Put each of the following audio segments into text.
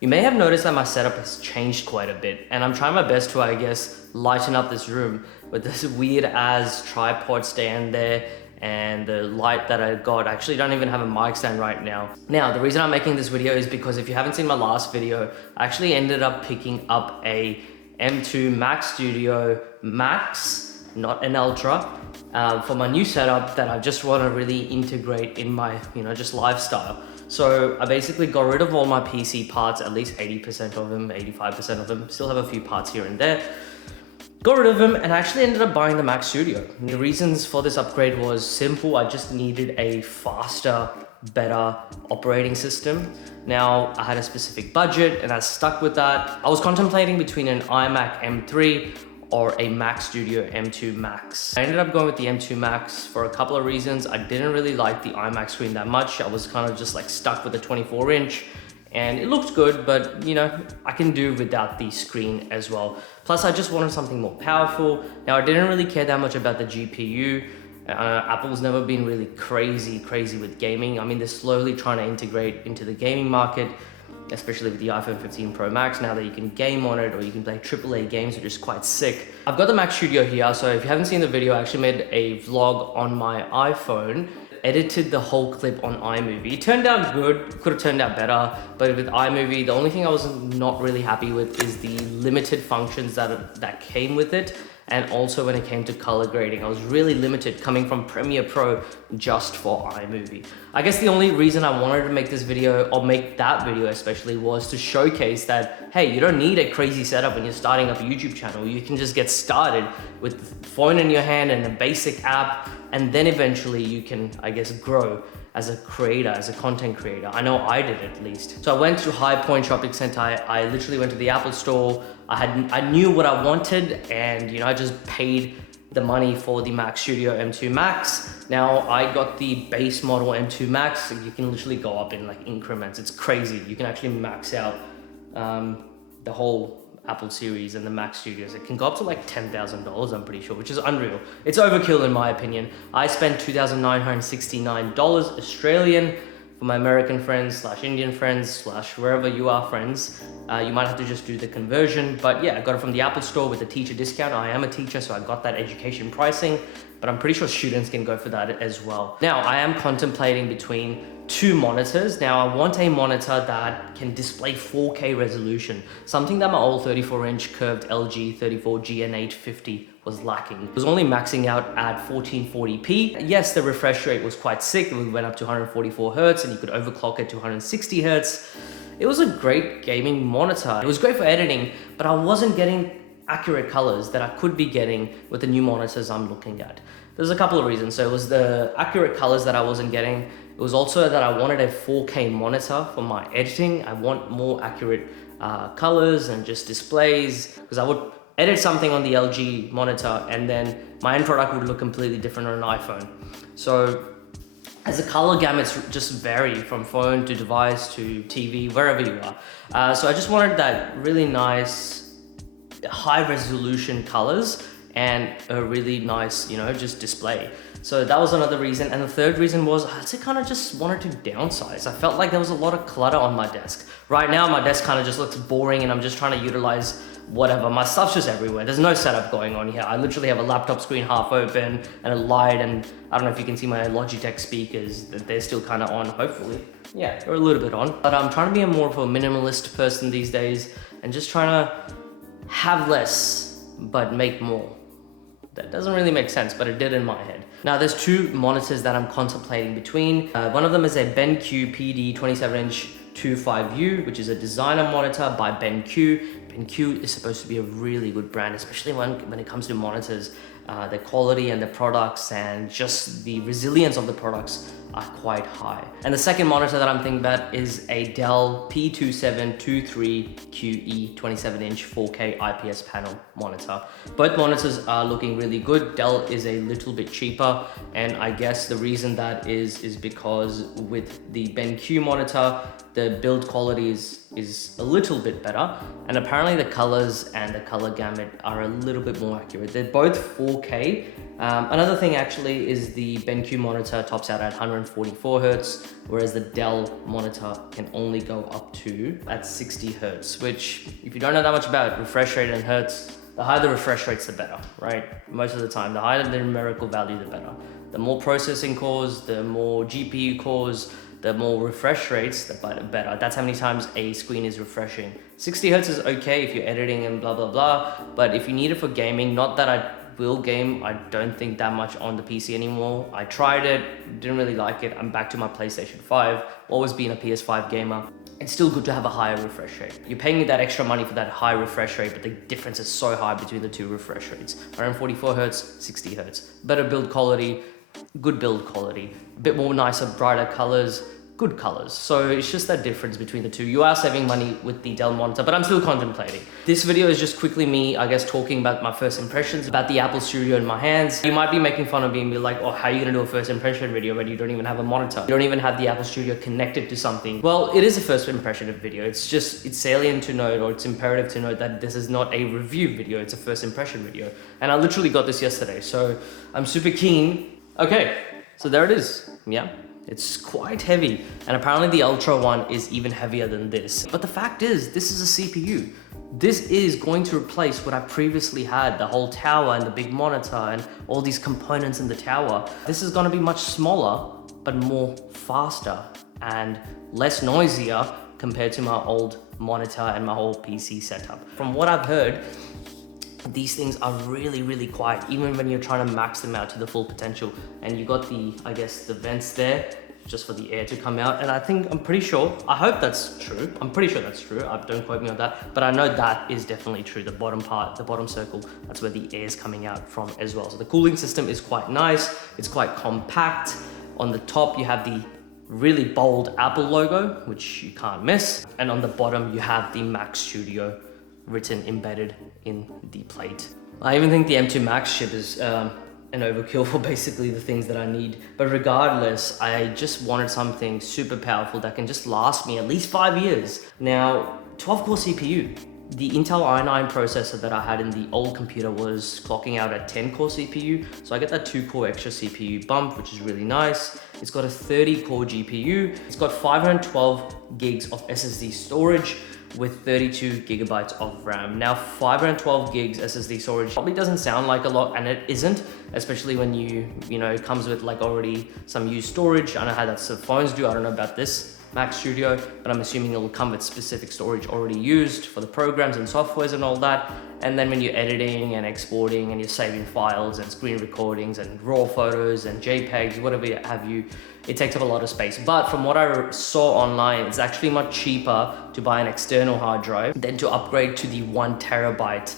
You may have noticed that my setup has changed quite a bit, and I'm trying my best to, I guess, lighten up this room with this weird ass tripod stand there and the light that I got. I actually don't even have a mic stand right now. Now, the reason I'm making this video is because if you haven't seen my last video, I actually ended up picking up a M2 Max Studio Max, not an Ultra, for my new setup that I just want to really integrate in my, just lifestyle. So I basically got rid of all my PC parts, at least 80% of them, 85% of them. Still have a few parts here and there. Got rid of them and actually ended up buying the Mac Studio. The reasons for this upgrade was simple. I just needed a faster, better operating system. Now I had a specific budget and I stuck with that. I was contemplating between an iMac M3 or a Mac Studio M2 Max. I ended up going with the M2 Max for a couple of reasons. I didn't really like the iMac screen that much. I was kind of just like stuck with the 24-inch and it looked good, but I can do without the screen as well. Plus I just wanted something more powerful. Now I didn't really care that much about the GPU. Apple's never been really crazy with gaming. I mean, they're slowly trying to integrate into the gaming market, especially with the iPhone 15 Pro Max, now that you can game on it or you can play AAA games, which is quite sick. I've got the Mac Studio here, so if you haven't seen the video, I actually made a vlog on my iPhone, edited the whole clip on iMovie. It turned out good, could have turned out better, but with iMovie, the only thing I was not really happy with is the limited functions that came with it. And also when it came to color grading, I was really limited coming from Premiere Pro just for iMovie. I guess the only reason I wanted to make this video, or make that video especially, was to showcase that, hey, you don't need a crazy setup when you're starting up a YouTube channel. You can just get started with the phone in your hand and a basic app, and then eventually you can, I guess, grow as a creator, as a content creator. I know I did at least. So I went to High Point Shopping Center. I literally went to the Apple store. I knew what I wanted, and I just paid the money for the Mac Studio M2 Max. Now I got the base model M2 Max. You can literally go up in like increments. It's crazy. You can actually max out the whole Apple series and the Mac Studios. It can go up to like $10,000, I'm pretty sure, which is unreal. It's overkill in my opinion. I spent $2,969 Australian. For my American friends / Indian friends / wherever you are friends, you might have to just do the conversion. But yeah, I got it from the Apple store with a teacher discount. I am a teacher, so I got that education pricing, but I'm pretty sure students can go for that as well. Now, I am contemplating between two monitors. Now, I want a monitor that can display 4K resolution, something that my old 34-inch curved LG 34GN850 was lacking. It was only maxing out at 1440p. Yes, the refresh rate was quite sick. We went up to 144 Hertz and you could overclock it to 160 Hertz. It was a great gaming monitor. It was great for editing, but I wasn't getting accurate colors that I could be getting with the new monitors I'm looking at. There's a couple of reasons. So it was the accurate colors that I wasn't getting. It was also that I wanted a 4K monitor for my editing. I want more accurate colors and just displays, because I would edit something on the LG monitor and then my end product would look completely different on an iPhone. So as the color gamuts just vary from phone to device to TV, wherever you are. So I just wanted that really nice, high resolution colors and a really nice, just display. So that was another reason. And the third reason was I kind of just wanted to downsize. I felt like there was a lot of clutter on my desk. Right now, my desk kind of just looks boring and I'm just trying to utilize whatever. My stuff's just everywhere. There's no setup going on here. I literally have a laptop screen half open and a light, and I don't know if you can see my Logitech speakers, that they're still kind of on, hopefully. Yeah, they're a little bit on. But I'm trying to be more of a minimalist person these days and just trying to have less, but make more. That doesn't really make sense, but it did in my head. Now there's two monitors that I'm contemplating between. One of them is a BenQ PD 27-inch 25U, which is a designer monitor by BenQ. BenQ is supposed to be a really good brand, especially when it comes to monitors. The quality and the products and just the resilience of the products are quite high. And the second monitor that I'm thinking about is a Dell P2723QE 27-inch 4K IPS panel monitor. Both monitors are looking really good. Dell is a little bit cheaper, and I guess the reason that is because with the BenQ monitor, the build quality is a little bit better, and apparently the colors and the color gamut are a little bit more accurate. They're both 4K. Another thing actually is the BenQ monitor tops out at 144 144 Hertz, whereas the Dell monitor can only go up to at 60 Hertz, which if you don't know that much about refresh rate and Hertz, the higher the refresh rates, the better, right? Most of the time, the higher the numerical value, the better. The more processing cores, the more GPU cores, the more refresh rates, the better. That's how many times a screen is refreshing. 60 Hertz is okay if you're editing and blah, blah, blah. But if you need it for gaming, not that I will game, I don't think that much on the PC anymore. I tried it, didn't really like it. I'm back to my PlayStation 5, always been a PS5 gamer. It's still good to have a higher refresh rate. You're paying me that extra money for that high refresh rate, but the difference is so high between the two refresh rates. 144 Hertz, 60 Hertz. Better build quality, good build quality. A bit more nicer, brighter colors, good colors. So it's just that difference between the two. You are saving money with the Dell monitor, but I'm still contemplating. This video is just quickly me, I guess, talking about my first impressions about the Apple Studio in my hands. You might be making fun of me and be like, oh, how are you gonna do a first impression video when you don't even have a monitor? You don't even have the Apple Studio connected to something. Well, it is a first impression video. It's salient to note, or it's imperative to note that this is not a review video, it's a first impression video. And I literally got this yesterday, so I'm super keen. Okay, so there it is, yeah. It's quite heavy, and apparently the Ultra one is even heavier than this. But the fact is, this is a CPU. This is going to replace what I previously had, the whole tower and the big monitor and all these components in the tower. This is gonna be much smaller, but more faster and less noisier compared to my old monitor and my whole PC setup. From what I've heard, these things are really, really quiet, even when you're trying to max them out to the full potential. And you got the, I guess, the vents there, just for the air to come out. And I'm pretty sure, I hope that's true. I'm pretty sure that's true. Don't quote me on that, but I know that is definitely true. The bottom part, the bottom circle, that's where the air is coming out from as well. So the cooling system is quite nice. It's quite compact. On the top, you have the really bold Apple logo, which you can't miss. And on the bottom, you have the Mac Studio written, embedded in the plate. I even think the M2 Max chip is an overkill for basically the things that I need. But regardless, I just wanted something super powerful that can just last me at least 5 years. Now, 12-core CPU. The Intel i9 processor that I had in the old computer was clocking out at 10-core CPU. So I get that 2-core extra CPU bump, which is really nice. It's got a 30-core GPU. It's got 512 gigs of SSD storage with 32 gigabytes of RAM. Now, 512 gigs SSD storage probably doesn't sound like a lot, and it isn't, especially when you know, it comes with like already some used storage. I know how that's the phones do. I don't know about this Mac Studio, but I'm assuming it will come with specific storage already used for the programs and softwares and all that. And then when you're editing and exporting and you're saving files and screen recordings and raw photos and JPEGs, whatever have you, it takes up a lot of space. But from what I saw online, it's actually much cheaper to buy an external hard drive than to upgrade to the 1 terabyte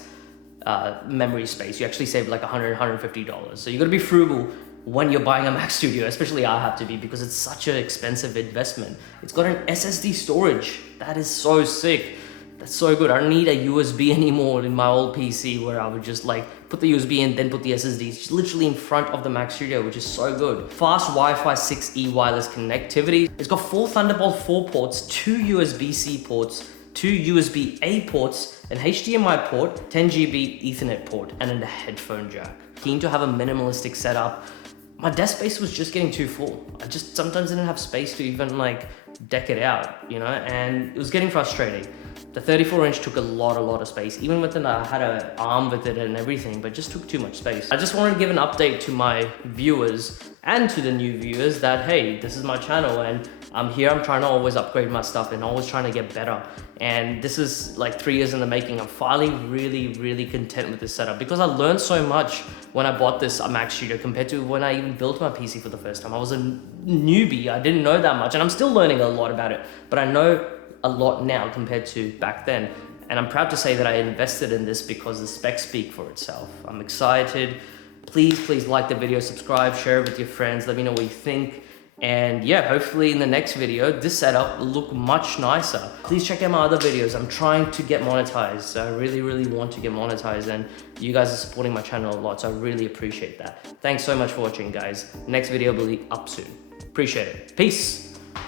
memory space. You actually save like $100, $150. So you gotta be frugal when you're buying a Mac Studio, especially I have to be, because it's such an expensive investment. It's got an SSD storage. That is so sick. That's so good. I don't need a USB anymore in my old PC where I would just like put the USB in, then put the SSD. It's literally in front of the Mac Studio, which is so good. Fast Wi-Fi 6E wireless connectivity. It's got 4 Thunderbolt 4 ports, 2 USB-C ports, 2 USB-A ports, an HDMI port, 10 GB Ethernet port, and then a headphone jack. Keen to have a minimalistic setup. My desk space was just getting too full. I just sometimes didn't have space to even like deck it out, you know, and it was getting frustrating. The 34-inch took a lot of space. Even with it, I had an arm with it and everything, but it just took too much space. I just wanted to give an update to my viewers and to the new viewers that, hey, this is my channel and I'm here, I'm trying to always upgrade my stuff and always trying to get better. And this is like 3 years in the making. I'm finally really content with this setup because I learned so much when I bought this Mac Studio compared to when I even built my PC for the first time. I was a newbie, I didn't know that much, and I'm still learning a lot about it, but I know a lot now compared to back then. And I'm proud to say that I invested in this because the specs speak for itself. I'm excited. Please like the video, subscribe, share it with your friends, let me know what you think. And yeah, hopefully in the next video, this setup will look much nicer. Please check out my other videos. I'm trying to get monetized. I really want to get monetized, and you guys are supporting my channel a lot, so I really appreciate that. Thanks so much for watching, guys. Next video will be up soon. Appreciate it. Peace.